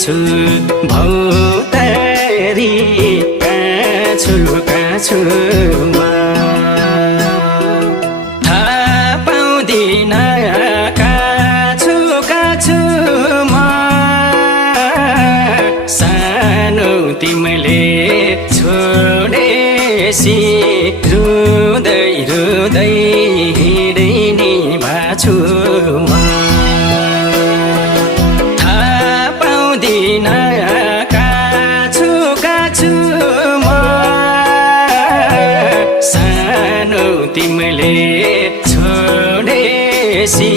छु भौतारी काछुमा थाहा पाउँदिन काछुमा सानो तिमीले छोडेसी रुँदै रुँदै हिँड्ने भाछुमा थाहा पाउँदिन काछुमा सानो तिमीले छोडेसी